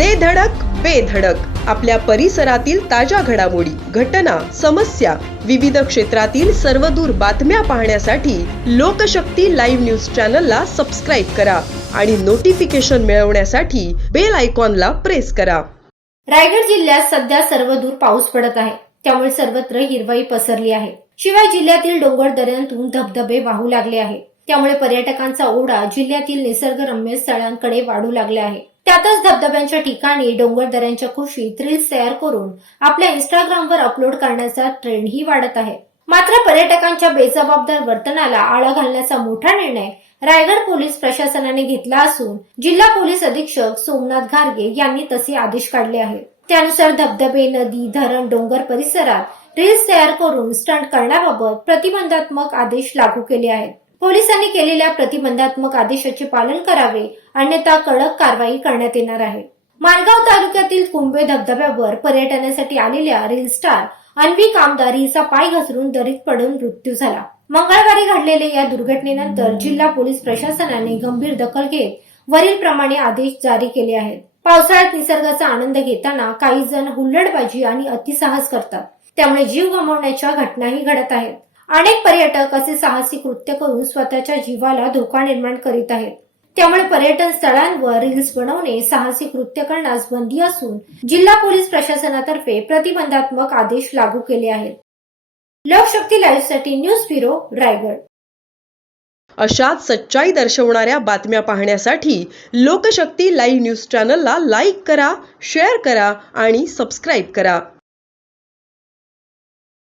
दे धडक बेधडक आपल्या परिसरातील ताज्या घडामोडी घटना समस्या विविध क्षेत्रातील सर्वदूर बातम्या पाहण्यासाठी लोकशक्ती लाईव्ह न्यूज चॅनलला सबस्क्राईब करा आणि नोटिफिकेशन मिळवण्यासाठी बेल आयकॉनला प्रेस करा. रायगड जिल्ह्यात सध्या सर्वदूर पाऊस पडत आहे. त्यामुळे सर्वत्र हिरवाई पसरली आहे. शिवाय जिल्ह्यातील डोंगर दऱ्यांतून धबधबे वाहू लागले आहे त्यामुळे पर्यटकांचा ओढा जिल्ह्यातील निसर्गरम्य स्थळांकडे वाढू लागला आहे. त्यातच धबधब्यांच्या ठिकाणी डोंगरदऱ्यांच्या कुशीत रील्स तयार करून आपल्या इंस्टाग्रामवर अपलोड करण्याचा ट्रेंडही वाढत आहे. मात्र पर्यटकांच्या बेजबाबदार वर्तनाला आळा घालण्याचा मोठा निर्णय रायगड पोलीस प्रशासनाने घेतला असून जिल्हा पोलीस अधीक्षक सोमनाथ घारगे यांनी तसे आदेश काढले आहेत. त्यानुसार धबधबे नदी धरण डोंगर परिसरात रील्स तयार करून स्टंट करण्याबाबत प्रतिबंधात्मक आदेश लागू केले आहेत. पोलिसांनी केलेल्या प्रतिबंधात्मक आदेशाचे पालन करावे अन्यथा कडक कारवाई करण्यात येणार आहे. माणगाव तालुक्यातील कुंभे धबधब्यावर पर्यटनासाठी आलेल्या रील स्टार अन्वी कामदार हिचा पाय घसरून दरीत पडून मृत्यू झाला. मंगळवारी घडलेल्या या दुर्घटनेनंतर जिल्हा पोलीस प्रशासनाने गंभीर दखल घेत वरील प्रमाणे आदेश जारी केले आहेत. पावसाळ्यात निसर्गाचा आनंद घेताना काही जण हुल्लडबाजी आणि अतिसाहस करतात. त्यामुळे जीव गमावण्याच्या घटनाही घडत आहेत. अनेक पर्यटक असे साहसी कृत्य करून स्वतःच्या जीवाला धोका निर्माण करीत आहेत. त्यामुळे पर्यटन स्थळांवर रील्स बनवणे साहसी कृत्य करण्यास बंदी असून जिल्हा पोलीस प्रशासनातर्फे प्रतिबंधात्मक आदेश लागू केले आहेत. लोकशक्ती लाईव्हसाठी न्यूज ब्युरो रायगड. अशाच सच्चाई दर्शवणाऱ्या बातम्या पाहण्यासाठी लोकशक्ती लाईव्ह न्यूज चॅनलला लाईक करा शेअर करा आणि सबस्क्राईब करा.